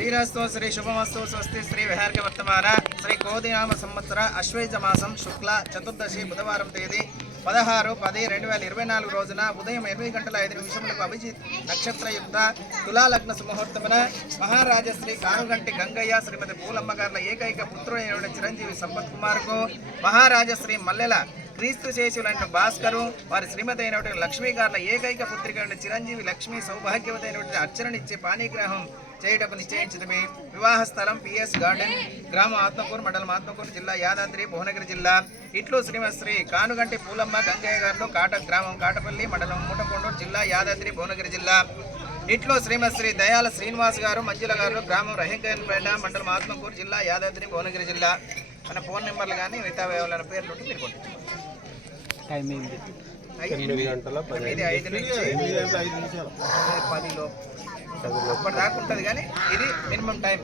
శ్రీరాస్తో శ్రీ శుభమస్తు స్వస్తి శ్రీ విహార్క వర్తమాన శ్రీ కోదినామ సంవత్సర అశ్వయుజ మాసం శుక్ల చతుర్దశి బుధవారం తేదీ పదహారు పది రెండు వేల ఇరవై నాలుగు రోజున ఉదయం ఎనిమిది గంటల ఐదు నిమిషములకు అభిజిత్ నక్షత్రయుక్త తులాలగ్న సుముహూర్తమున మహారాజశ్రీ కానుగంటి గంగయ్య శ్రీమతి పూలమ్మ గారుల ఏకైక పుత్రుడైన చిరంజీవి సంపత్ కుమార్కు మహారాజశ్రీ మల్లెల క్రీస్తు శేషులైన భాస్కరు వారి శ్రీమతి అయినటువంటి లక్ష్మీ గారుల ఏకైక పుత్రిక చిరంజీవి లక్ష్మి సౌభాగ్యవతైనటువంటి అర్చననిచ్చే పానీగ్రహం చేయుటకు నిశ్చయించడమే వివాహ స్థలం పిఎస్ గార్డెన్ గ్రామం ఆత్మకూరు మండలం ఆత్మకూరు జిల్లా యాదాద్రి భువనగిరి జిల్లా. ఇట్లు శ్రీమతి శ్రీ కానుగంటి పూలమ్మ గంగయ్య గారు కాట గ్రామం కాటపల్లి మండలం మూటకొండూరు జిల్లా యాదాద్రి భువనగిరి జిల్లా. ఇట్లో శ్రీమతి శ్రీ దయాల శ్రీనివాస్ గారు మంజుల గారు గ్రామం రహింకన్పేట మండలం ఆత్మకూరు జిల్లా యాదాద్రి భువనగిరి జిల్లా. మన ఫోన్ నెంబర్లు కానీ మిగతా ఎవరైనా పేర్లు మీరు ఐదు నుంచి పదిలో. అప్పటి దాకా ఉంటుంది కానీ ఇది మినిమం టైం.